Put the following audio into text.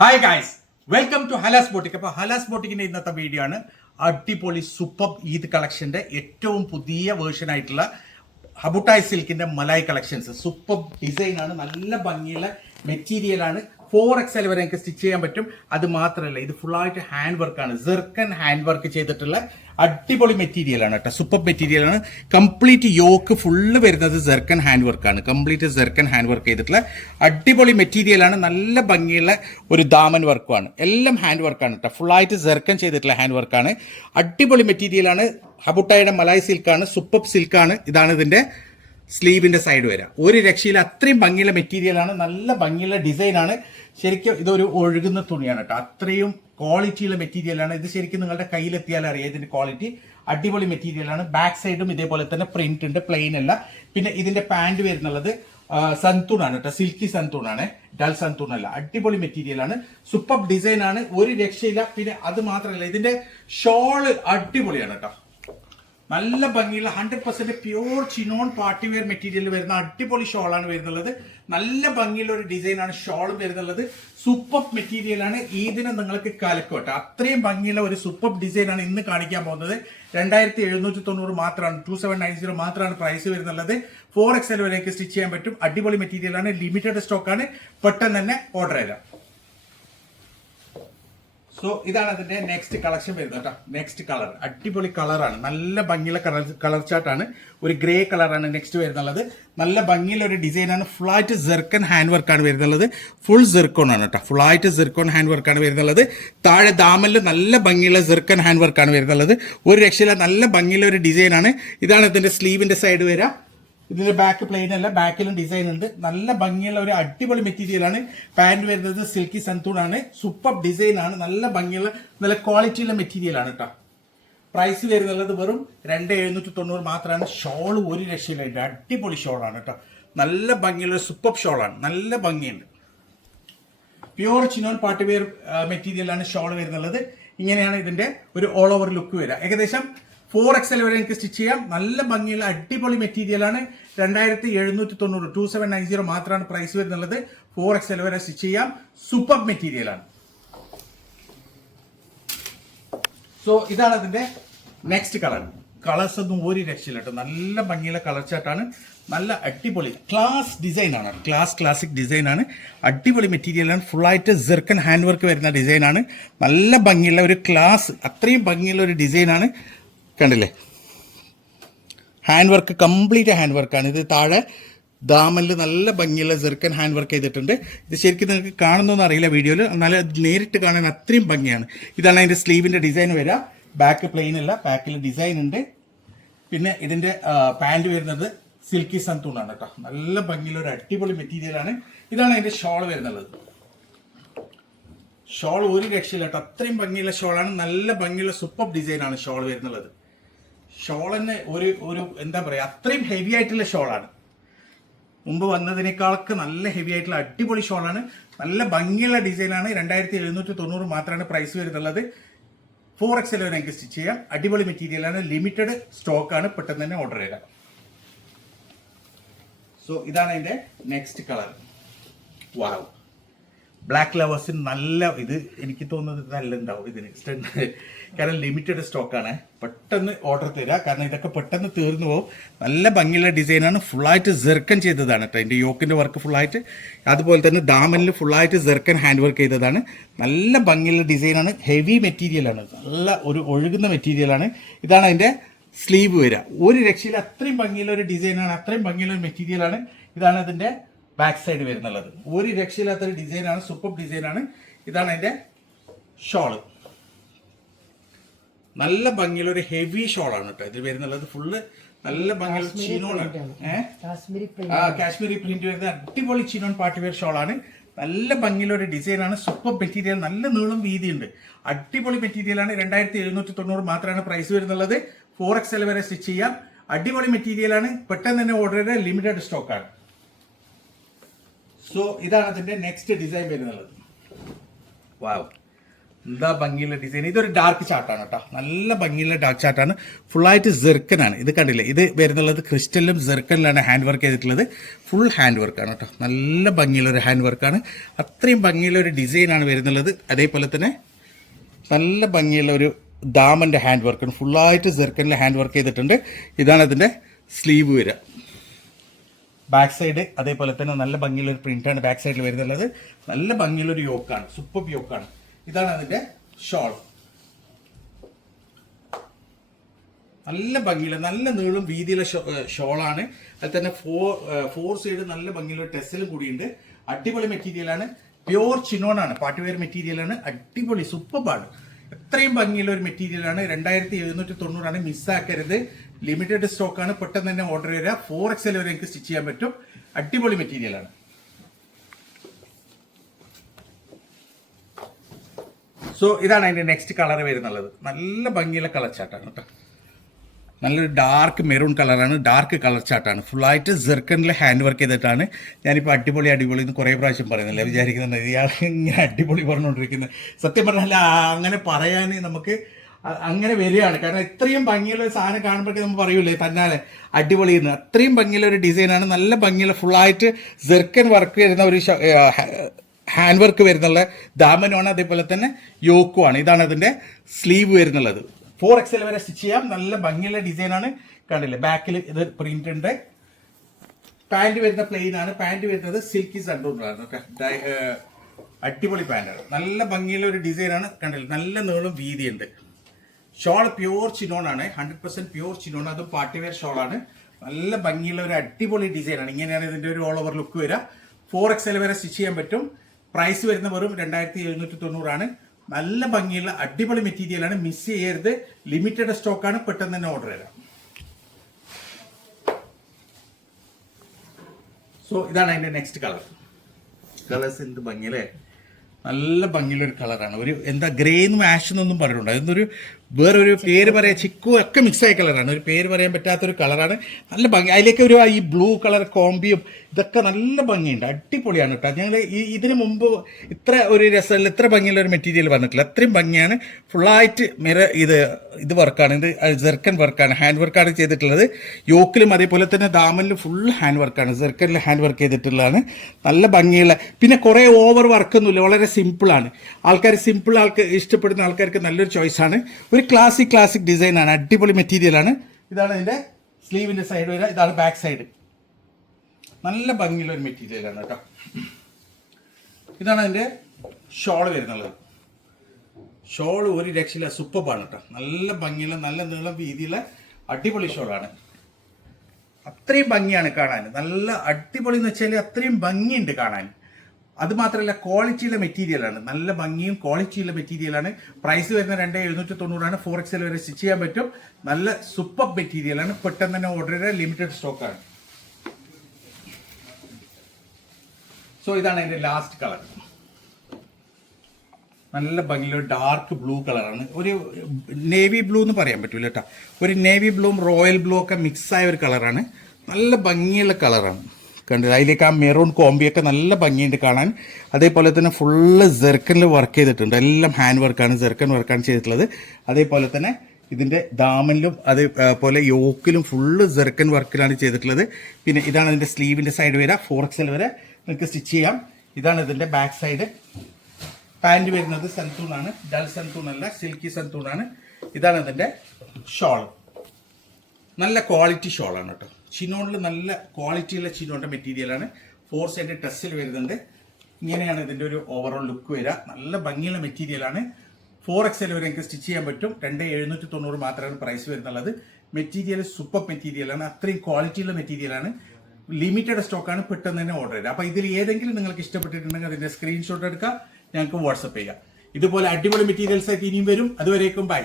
Hi guys, welcome to Hala's boutique. അപ്പോൾ ഹലാസ് ബോട്ടിക്കിന്റെ ഇന്നത്തെ video ആണ് അടിപൊളി സൂപ്പർ ഈദ് കളക്ഷന്റെ ഏറ്റവും പുതിയ വേർഷൻ ആയിട്ടുള്ള ഹബുട്ടായ് സിൽക്കിന്റെ മലായ് കളക്ഷൻസ്. സൂപ്പർ ഡിസൈൻ ആണ്, നല്ല ഭംഗിയുള്ള മെറ്റീരിയൽ ആണ്. 4XL വരെ എനിക്ക് സ്റ്റിച്ച് ചെയ്യാൻ പറ്റും. അത് മാത്രമല്ല, ഇത് ഫുള്ളായിട്ട് ഹാൻഡ് വർക്കാണ്, സെർക്കൻ ഹാൻഡ് വർക്ക് ചെയ്തിട്ടുള്ള അടിപൊളി മെറ്റീരിയൽ ആണ് കേട്ടോ. സൂപ്പർ മെറ്റീരിയൽ ആണ്. കംപ്ലീറ്റ് യോക്ക് ഫുള്ള് വരുന്നത് സെർക്കൻ ഹാൻഡ് വർക്കാണ്. കംപ്ലീറ്റ് സെർക്കൻ ഹാൻഡ് വർക്ക് ചെയ്തിട്ടുള്ള അടിപൊളി മെറ്റീരിയൽ ആണ്. നല്ല ഭംഗിയുള്ള ഒരു ദാമൻ വർക്കുമാണ്. എല്ലാം ഹാൻഡ് വർക്കാണ് കേട്ടോ. ഫുള്ളായിട്ട് സെർക്കൻ ചെയ്തിട്ടുള്ള ഹാൻഡ് വർക്കാണ്. അടിപൊളി മെറ്റീരിയൽ ആണ്. ഹബുട്ടായുടെ മലായ് സിൽക്കാണ്, സൂപ്പർ സിൽക്കാണ്. ഇതാണ് ഇതിന്റെ സ്ലീവിന്റെ സൈഡ് വരാം. ഒരു രക്ഷയിൽ അത്രയും ഭംഗിയുള്ള മെറ്റീരിയലാണ്, നല്ല ഭംഗിയുള്ള ഡിസൈനാണ്. ശരിക്കും ഇതൊരു ഒഴുകുന്ന തുണിയാണ് കേട്ടോ. അത്രയും ക്വാളിറ്റിയുള്ള മെറ്റീരിയലാണ്. ഇത് ശരിക്കും നിങ്ങളുടെ കയ്യിലെത്തിയാൽ അറിയാം ഇതിന്റെ ക്വാളിറ്റി. അടിപൊളി മെറ്റീരിയലാണ്. ബാക്ക് സൈഡും ഇതേപോലെ തന്നെ പ്രിന്റ് ഉണ്ട്, പ്ലെയിൻ അല്ല. പിന്നെ ഇതിന്റെ പാന്റ് വരുന്നുള്ളത് സന്തൂണാണ് കേട്ടോ. സിൽക്കി സന്തൂണാണ്, ഡൽ സന്തൂൺ അല്ല. അടിപൊളി മെറ്റീരിയലാണ്, സൂപ്പർ ഡിസൈൻ ആണ്, ഒരു രക്ഷയില്ല. പിന്നെ അത് മാത്രമല്ല, ഇതിന്റെ ഷോള് അടിപൊളിയാണ് കേട്ടോ. നല്ല ഭംഗിയുള്ള 100% pure chinon party wear material വരുന്ന അടിപൊളി ഷോളാണ് വരുന്നുള്ളത്. നല്ല ഭംഗിയുള്ള ഒരു ഡിസൈനാണ് ഷോൾ വരുന്നുള്ളത്. സൂപ്പർ മെറ്റീരിയൽ ആണ്. ഇതിന് നിങ്ങൾക്ക് കലക്കോട്ടെ. അത്രയും ഭംഗിയുള്ള ഒരു സൂപ്പർ ഡിസൈനാണ് ഇന്ന് കാണിക്കാൻ പോകുന്നത്. 2790 മാത്രമാണ്, 2790 മാത്രമാണ് പ്രൈസ് വരുന്നുള്ളത്. 4XL വരെയൊക്കെ സ്റ്റിച്ച് ചെയ്യാൻ പറ്റും. അടിപൊളി മെറ്റീരിയൽ ആണ്, ലിമിറ്റഡ് സ്റ്റോക്കാണ്. പെട്ടെന്ന് തന്നെ ഓർഡർ ചെയ്താൽ. സോ ഇതാണ് അതിന്റെ നെക്സ്റ്റ് കളക്ഷൻ വരുന്നത് കേട്ടോ. നെക്സ്റ്റ് കളർ അടിപൊളി കളറാണ്, നല്ല ഭംഗിയുള്ള കളർ ചാർട്ടാണ്. ഒരു ഗ്രേ കളറാണ് നെക്സ്റ്റ് വരുന്നുള്ളത്. നല്ല ഭംഗിയുള്ള ഒരു ഡിസൈനാണ്. ഫുള്ളായിട്ട് സെർക്കൺ ഹാൻഡ് വർക്കാണ് വരുന്നുള്ളത്. ഫുൾ സെർക്കോൺ ആണ് കേട്ടോ. ഫുള്ളായിട്ട് സെർക്കോൺ ഹാൻഡ് വർക്കാണ് വരുന്നുള്ളത്. താഴെ ദാമനിൽ നല്ല ഭംഗിയുള്ള സെർക്കൺ ഹാൻഡ് വർക്കാണ് വരുന്നുള്ളത്. ഒരു രക്ഷയില്ല, നല്ല ഭംഗിയുള്ള ഒരു ഡിസൈനാണ്. ഇതാണ് ഇതിന്റെ സ്ലീവിന്റെ സൈഡ് വരാം. ഇതിന്റെ ബാക്ക് പ്ലെയിൻ അല്ല, ബാക്കിലും ഡിസൈൻ ഉണ്ട്. നല്ല ഭംഗിയുള്ള ഒരു അടിപൊളി മെറ്റീരിയൽ ആണ്. പാന്റ് വരുന്നത് സിൽക്കി സന്തൂൺ ആണ്. സൂപ്പർ ഡിസൈൻ ആണ്, നല്ല ഭംഗിയുള്ള നല്ല ക്വാളിറ്റിയുള്ള മെറ്റീരിയൽ ആണ് കേട്ടോ. പ്രൈസ് വരുന്നുള്ളത് വെറും 2790 മാത്രമാണ്. ഷോള് ഒരു രക്ഷയില്ല, അടിപൊളി ഷോളാണ് കേട്ടോ. നല്ല ഭംഗിയുള്ള സൂപ്പർ ഷോളാണ്, നല്ല ഭംഗിയുണ്ട്. Pure chinon party wear material ആണ് ഷോൾ വരുന്നുള്ളത്. ഇങ്ങനെയാണ് ഇതിന്റെ ഒരു ഓൾ ഓവർ ലുക്ക് വരിക. ഏകദേശം 4XL വരെ എനിക്ക് സ്റ്റിച്ച് ചെയ്യാം. നല്ല ഭംഗിയുള്ള അടിപൊളി മെറ്റീരിയൽ ആണ്. 2790 2790 മാത്രമാണ് പ്രൈസ് വരുന്നുള്ളത്. 4XL വരെ സ്റ്റിച്ച് ചെയ്യാം. സൂപ്പർ മെറ്റീരിയൽ ആണ്. സോ ഇതാണ് അതിന്റെ നെക്സ്റ്റ് കളർ. കളേഴ്സ് ഒന്നും ഒരു രക്ഷയില്ല കേട്ടോ. നല്ല ഭംഗിയുള്ള കളർ ചാർട്ടാണ്. നല്ല അടിപൊളി ക്ലാസ് ഡിസൈൻ ആണ്. ക്ലാസിക് ഡിസൈൻ ആണ്. അടിപൊളി മെറ്റീരിയൽ ആണ്. ഫുള്ളായിട്ട് സെർക്കൻ ഹാൻഡ് വർക്ക് വരുന്ന ഡിസൈൻ ആണ്. നല്ല ഭംഗിയുള്ള ഒരു ക്ലാസ്, അത്രയും ഭംഗിയുള്ള ഒരു ഡിസൈൻ ആണ്. കണ്ടില്ലേ, ഹാൻഡ് വർക്ക് കംപ്ലീറ്റ് ഹാൻഡ് വർക്കാണ്. ഇത് താഴെ ദാമനിൽ നല്ല ഭംഗിയുള്ള സെർക്കൻ ഹാൻഡ് വർക്ക് ചെയ്തിട്ടുണ്ട്. ഇത് ശരിക്കും നിങ്ങൾക്ക് കാണുന്നൊന്നും അറിയില്ല വീഡിയോയിൽ, എന്നാലും നേരിട്ട് കാണാൻ അത്രയും ഭംഗിയാണ്. ഇതാണ് അതിന്റെ സ്ലീവിന്റെ ഡിസൈൻ വരിക. ബാക്ക് പ്ലെയിൻ അല്ല, ബാക്കിൽ ഡിസൈൻ ഉണ്ട്. പിന്നെ ഇതിന്റെ പാന്റ് വരുന്നത് സിൽക്കി സന്തൂണാണ് കേട്ടോ. നല്ല ഭംഗിയുള്ള ഒരു അടിപൊളി മെറ്റീരിയൽ ആണ്. ഇതാണ് അതിന്റെ ഷോൾ വരുന്നത്. ഷോൾ ഒരു രക്ഷയില്ല കേട്ടോ. അത്രയും ഭംഗിയുള്ള ഷോളാണ്. നല്ല ഭംഗിയുള്ള സൂപ്പർ ഡിസൈൻ ആണ് ഷോൾ വരുന്നുള്ളത്. ഷോൾ തന്നെ ഒരു എന്താ പറയുക, അത്രയും ഹെവി ആയിട്ടുള്ള ഷോളാണ്. മുമ്പ് വന്നതിനേക്കാളൊക്കെ നല്ല ഹെവി ആയിട്ടുള്ള അടിപൊളി ഷോളാണ്. നല്ല ഭംഗിയുള്ള ഡിസൈനാണ്. 2790 മാത്രമാണ് പ്രൈസ് വരുന്നുള്ളത്. 4XL വരെ എനിക്ക് സ്റ്റിച്ച് ചെയ്യാം. അടിപൊളി മെറ്റീരിയലാണ്, ലിമിറ്റഡ് സ്റ്റോക്കാണ്. പെട്ടെന്ന് തന്നെ ഓർഡർ ചെയ്താൽ. സോ ഇതാണ് അതിന്റെ നെക്സ്റ്റ് കളർ. വാവ്, ബ്ലാക്ക് ലവേഴ്സിന് നല്ല ഇത് എനിക്ക് തോന്നുന്നത് നല്ല ഉണ്ടാവും ഇതിന്. കാരണം ലിമിറ്റഡ് സ്റ്റോക്കാണ്. പെട്ടെന്ന് ഓർഡർ തരിക, കാരണം ഇതൊക്കെ പെട്ടെന്ന് തീർന്നു പോകും. നല്ല ഭംഗിയുള്ള ഡിസൈനാണ്. ഫുള്ളായിട്ട് സെർക്കൻ ചെയ്തതാണ് കേട്ടോ. അതിൻ്റെ യോക്കിൻ്റെ വർക്ക് ഫുള്ളായിട്ട്, അതുപോലെ തന്നെ ദാമനിൽ ഫുള്ളായിട്ട് സെർക്കൻ ഹാൻഡ് വർക്ക് ചെയ്തതാണ്. നല്ല ഭംഗിയുള്ള ഡിസൈനാണ്. ഹെവി മെറ്റീരിയലാണ്, നല്ല ഒരു ഒഴുകുന്ന മെറ്റീരിയലാണ്. ഇതാണ് അതിൻ്റെ സ്ലീവ് വരിക. ഒരു രക്ഷയിൽ അത്രയും ഭംഗിയുള്ള ഒരു ഡിസൈനാണ്, അത്രയും ഭംഗിയുള്ള ഒരു മെറ്റീരിയലാണ്. ഇതാണ് അതിൻ്റെ ബാക്ക് സൈഡ് വരുന്നുള്ളത്. ഒരു രക്ഷയില്ലാത്തൊരു ഡിസൈനാണ്, സൂപ്പർ ഡിസൈനാണ്. ഇതാണ് അതിന്റെ ഷോള്. നല്ല ഭംഗിയുള്ള ഒരു ഹെവി ഷോളാണ് കേട്ടോ ഇത് വരുന്നുള്ളത്. ഫുള്ള് നല്ല ഭംഗിയുള്ള ചിനോണാണ്. കാശ്മീരി പ്രിന്റ് വരുന്ന അടിപൊളി ചിനോൺ പാർട്ടി വെയർ ഷോളാണ്. നല്ല ഭംഗിയുള്ള ഒരു ഡിസൈനാണ്. സൂപ്പർ മെറ്റീരിയൽ, നല്ല നീളം വീതിയുണ്ട്. അടിപൊളി മെറ്റീരിയലാണ്. 2790 മാത്രമാണ് പ്രൈസ് വരുന്നുള്ളത്. 4XL വരെ സ്റ്റിച്ച് ചെയ്യാം. അടിപൊളി മെറ്റീരിയലാണ്. പെട്ടെന്ന് തന്നെ ഓർഡർ ചെയ്ത ലിമിറ്റഡ് സ്റ്റോക്കാണ്. സോ ഇതാണ് അതിന്റെ നെക്സ്റ്റ് ഡിസൈൻ വരുന്നത്. വാവ്, എന്താ ഭംഗിയുള്ള ഡിസൈൻ. ഇതൊരു ഡാർക്ക് ചാർട്ടാണ് കേട്ടോ, നല്ല ഭംഗിയുള്ള ഡാർക്ക് ചാർട്ടാണ്. ഫുള്ളായിട്ട് ജെർക്കനാണ്. ഇത് കണ്ടില്ലേ, ഇത് വരുന്നുള്ളത് ക്രിസ്റ്റലിലും ജെർക്കനിലാണ് ഹാൻഡ് വർക്ക് ചെയ്തിട്ടുള്ളത്. ഫുൾ ഹാൻഡ് വർക്കാണ് കേട്ടോ, നല്ല ഭംഗിയുള്ള ഒരു ഹാൻഡ് വർക്കാണ്. അത്രയും ഭംഗിയുള്ള ഒരു ഡിസൈനാണ് വരുന്നുള്ളത്. അതേപോലെ തന്നെ നല്ല ഭംഗിയുള്ള ഒരു ദാമൻ്റെ ഹാൻഡ് വർക്കാണ്. ഫുള്ളായിട്ട് ജെർക്കനിൽ ഹാൻഡ് വർക്ക് ചെയ്തിട്ടുണ്ട്. ഇതാണ് അതിൻ്റെ സ്ലീവ് വരിക. ബാക്ക് സൈഡ് അതേപോലെ തന്നെ നല്ല ഭംഗിയുള്ള ഒരു പ്രിന്റാണ് ബാക്ക് സൈഡിൽ വരുന്നുള്ളത്. നല്ല ഭംഗിയുള്ള ഒരു യോക്കാണ്, സൂപ്പർ യോക്കാണ്. ഇതാണ് അതിന്റെ ഷോൾ. നല്ല ഭംഗിയുള്ള നല്ല നീളം വീതിയുള്ള ഷോളാണ്. അതിൽ തന്നെ ഫോർ സൈഡ് നല്ല ഭംഗിയുള്ള ടെസലും കൂടിയുണ്ട്. അടിപൊളി മെറ്റീരിയലാണ്, പ്യോർ ചിനോണാണ്, പാർട്ടിവെയർ മെറ്റീരിയലാണ്. അടിപൊളി സൂപ്പറാണ്. എത്രയും ഭംഗിയുള്ള ഒരു മെറ്റീരിയലാണ്. 2790 മിസ്സാക്കരുത്. ലിമിറ്റഡ് സ്റ്റോക്കാണ്, പെട്ടെന്ന് തന്നെ ഓർഡർ ചെയ്യുക. 4XL വരെ എനിക്ക് സ്റ്റിച്ച് ചെയ്യാൻ പറ്റും. അടിപൊളി മെറ്റീരിയലാണ്. സോ ഇതാണ് അതിന്റെ നെക്സ്റ്റ് കളർ വരുന്നുള്ളത്. നല്ല ഭംഗിയുള്ള കളർ ചാർട്ടാണ് കേട്ടോ. നല്ലൊരു ഡാർക്ക് മെറൂൺ കളറാണ്, ഡാർക്ക് കളർ ചാർട്ടാണ്. ഫുള്ളായിട്ട് ജെർക്കനിൽ ഹാൻഡ് വർക്ക് ചെയ്തിട്ടാണ്. ഞാനിപ്പോൾ അടിപൊളി അടിപൊളി എന്ന് കുറേ പ്രാവശ്യം പറയുന്നില്ല, വിചാരിക്കുന്നുണ്ട് ഇയാൾ ഇങ്ങനെ അടിപൊളി പറഞ്ഞുകൊണ്ടിരിക്കുന്നത്. സത്യം പറഞ്ഞാൽ അങ്ങനെ പറയാൻ നമുക്ക് അങ്ങനെ വരികയാണ്. കാരണം ഇത്രയും ഭംഗിയുള്ള ഒരു സാധനം കാണുമ്പോഴേക്കും നമ്മൾ പറയൂലേ തന്നാലെ അടിപൊളി എന്ന്. അത്രയും ഭംഗിയുള്ള ഒരു ഡിസൈനാണ്. നല്ല ഭംഗിയുള്ള ഫുള്ളായിട്ട് ജെർക്കൻ വർക്ക് വരുന്ന ഒരു ഹാൻഡ് വർക്ക് വരുന്നുള്ള ദാമനുമാണ്. അതേപോലെ തന്നെ യോക്കുമാണ്. ഇതാണ് അതിൻ്റെ സ്ലീവ് വരുന്നുള്ളത്. 4XL വരെ സ്റ്റിച്ച് ചെയ്യാം. നല്ല ഭംഗിയുള്ള ഡിസൈനാണ്. കണ്ടില്ലേ, ബാക്കിൽ ഇത് പ്രിന്റ് ഉണ്ട്. പാൻറ് വരുന്ന പ്ലെയിൻ ആണ്. പാൻറ് വരുന്നത് സിൽക്കി സണ്ടൂറാണ്. അടിപൊളി പാൻറ്റാണ്. നല്ല ഭംഗിയുള്ള ഒരു ഡിസൈനാണ്. കണ്ടില്ലേ, നല്ല നീളം വീതിയുണ്ട്. ഷോൾ പ്യൂർ ചിനോണാണ്, 100% പ്യൂർ ചിനോൺ. അതും പാർട്ടിവെയർ ഷോളാണ്. നല്ല ഭംഗിയുള്ള ഒരു അടിപൊളി ഡിസൈനാണ്. ഇങ്ങനെയാണ് ഇതിന്റെ ഒരു ഓൾ ഓവർ ലുക്ക് വരിക. 4XL വരെ സ്റ്റിച്ച് ചെയ്യാൻ പറ്റും. പ്രൈസ് വരുന്ന വെറും 2790 നല്ല ഭംഗിയുള്ള അടിപൊളി മെറ്റീരിയലാണ്. മിസ് ചെയ്യരുത്. ലിമിറ്റഡ് സ്റ്റോക്കാണ്, പെട്ടെന്ന് തന്നെ ഓർഡർ ചെയ്യാം. സോ ഇതാണ് അതിന്റെ നെക്സ്റ്റ് കളർ. കളേഴ്സ് എന്ത് ഭംഗിയല്ലേ, നല്ല ഭംഗിയുള്ള ഒരു കളറാണ്. ഒരു എന്താ ഗ്രേന്നും ആഷ് എന്നൊന്നും പറഞ്ഞിട്ടുണ്ട്. അതൊന്നൊരു വേറൊരു പേര് പറയാം, ചിക്കു ഒക്കെ മിക്സായ കളറാണ്. ഒരു പേര് പറയാൻ പറ്റാത്തൊരു കളറാണ്. നല്ല ഭംഗി. അതിലേക്ക് ഒരു ഈ ബ്ലൂ കളർ കോമ്പിയും ഇതൊക്കെ നല്ല ഭംഗിയുണ്ട്. അടിപൊളിയാണ് കേട്ടോ. ഞങ്ങൾ ഇതിന് മുമ്പ് ഇത്ര ഒരു രസമുള്ള ഇത്ര ഭംഗിയുള്ള ഒരു മെറ്റീരിയൽ വന്നിട്ടില്ല. അത്രയും ഭംഗിയാണ്. ഫുള്ളായിട്ട് ഇത് വർക്കാണ്. ഇത് ജെർക്കൻ വർക്കാണ്, ഹാൻഡ് വർക്കാണ് ചെയ്തിട്ടുള്ളത്. യോക്കിലും അതേപോലെ തന്നെ ദാമനിലും ഫുൾ ഹാൻഡ് വർക്കാണ്. ജെർക്കനിൽ ഹാൻഡ് വർക്ക് ചെയ്തിട്ടുള്ളതാണ്. നല്ല ഭംഗിയുള്ള, പിന്നെ കുറേ ഓവർ വർക്കൊന്നുമില്ല. വളരെ സിമ്പിളാണ്. സിമ്പിൾ ഇഷ്ടപ്പെടുന്ന ആൾക്കാർക്ക് നല്ലൊരു ചോയ്സാണ്. ഒരു ക്ലാസിക് ഡിസൈനാണ്. അടിപൊളി മെറ്റീരിയലാണ്. ഇതാണ് ഇതിന്റെ സ്ലീവിന്റെ സൈഡ് വരിക. ഇതാണ് ബാക്ക് സൈഡ്. നല്ല ഭംഗിയുള്ള ഒരു മെറ്റീരിയലാണ് കേട്ടോ. ഇതാണ് അതിന്റെ ഷോൾ വരുന്നുള്ളത്. ഷോൾ ഒരു രക്ഷയില്ല, സൂപ്പറാണ് കേട്ടോ. നല്ല ഭംഗിയുള്ള നല്ല നീളം വീതിയുള്ള അടിപൊളി ഷോളാണ്. അത്രയും ഭംഗിയാണ് കാണാൻ. നല്ല അടിപൊളി എന്ന് വെച്ചാൽ അത്രയും ഭംഗിയുണ്ട് കാണാൻ. അത് മാത്രമല്ല ക്വാളിറ്റിയുള്ള മെറ്റീരിയലാണ്. നല്ല ഭംഗിയും ക്വാളിറ്റിയുള്ള മെറ്റീരിയലാണ്. പ്രൈസ് വരുന്ന 2790 4XL വരെ സ്റ്റിച്ച് ചെയ്യാൻ പറ്റും. നല്ല സൂപ്പർ മെറ്റീരിയലാണ്. പെട്ടെന്ന് തന്നെ ഓർഡർ ചെയ്ത ലിമിറ്റഡ് സ്റ്റോക്കാണ്. സോ ഇതാണ് അതിന്റെ ലാസ്റ്റ് കളർ. നല്ല ഭംഗിയുള്ള ഡാർക്ക് ബ്ലൂ കളറാണ്. ഒരു നേവി ബ്ലൂ എന്ന് പറയാൻ പറ്റൂല കേട്ടോ. ഒരു നേവി ബ്ലൂവും റോയൽ ബ്ലൂ ഒക്കെ മിക്സ് ആയ ഒരു കളറാണ്. നല്ല ഭംഗിയുള്ള കളറാണ്. കണ്ടത് അതിലേക്ക് ആ മെറൂൺ കോമ്പിയൊക്കെ നല്ല ഭംഗിയുണ്ട് കാണാൻ. അതേപോലെ തന്നെ ഫുള്ള് ജെർക്കനിൽ വർക്ക് ചെയ്തിട്ടുണ്ട്. എല്ലാം ഹാൻഡ് വർക്കാണ്, ജെർക്കൻ വർക്കാണ് ചെയ്തിട്ടുള്ളത്. അതേപോലെ തന്നെ ഇതിൻ്റെ ദാമനിലും അതേപോലെ യോക്കിലും ഫുള്ള് ജെർക്കൻ വർക്കിലാണ് ചെയ്തിട്ടുള്ളത്. പിന്നെ ഇതാണ് ഇതിൻ്റെ സ്ലീവിൻ്റെ സൈഡ് വരെ 4XL വരെ നിങ്ങൾക്ക് സ്റ്റിച്ച് ചെയ്യാം. ഇതാണ് ഇതിൻ്റെ ബാക്ക് സൈഡ്. പാൻറ് വരുന്നത് സന്തൂണാണ്. Dull സന്തൂണല്ല, silky സന്തൂണാണ്. ഇതാണ് ഇതിൻ്റെ ഷോൾ. നല്ല ക്വാളിറ്റി ഷോളാണ് കേട്ടോ. ചിനോണിൽ നല്ല ക്വാളിറ്റിയുള്ള ചിനോണിൻ്റെ മെറ്റീരിയലാണ്. 4 സൈഡ് ടെസ്സിൽ വരുന്നുണ്ട്. ഇങ്ങനെയാണ് ഇതിൻ്റെ ഒരു ഓവറോൾ ലുക്ക് വരിക. നല്ല ഭംഗിയുള്ള മെറ്റീരിയലാണ്. 4XL വരെ എനിക്ക് സ്റ്റിച്ച് ചെയ്യാൻ പറ്റും. 2790 മാത്രമാണ് പ്രൈസ് വരുന്നുള്ളത്. മെറ്റീരിയൽ സൂപ്പർ മെറ്റീരിയലാണ്. അത്രയും ക്വാളിറ്റിയുള്ള മെറ്റീരിയലാണ്. ലിമിറ്റഡ് സ്റ്റോക്കാണ്, പെട്ടെന്ന് തന്നെ ഓർഡർ ചെയ്യുക. അപ്പോൾ ഇതിൽ ഏതെങ്കിലും നിങ്ങൾക്ക് ഇഷ്ടപ്പെട്ടിട്ടുണ്ടെങ്കിൽ അതിൻ്റെ സ്ക്രീൻഷോട്ട് എടുക്കുക, ഞങ്ങൾക്ക് വാട്സപ്പ് ചെയ്യുക. ഇതുപോലെ അടിപൊളി മെറ്റീരിയൽസ് ആയിട്ട് ഇനിയും വരും. അതുവരേക്കും ബൈ.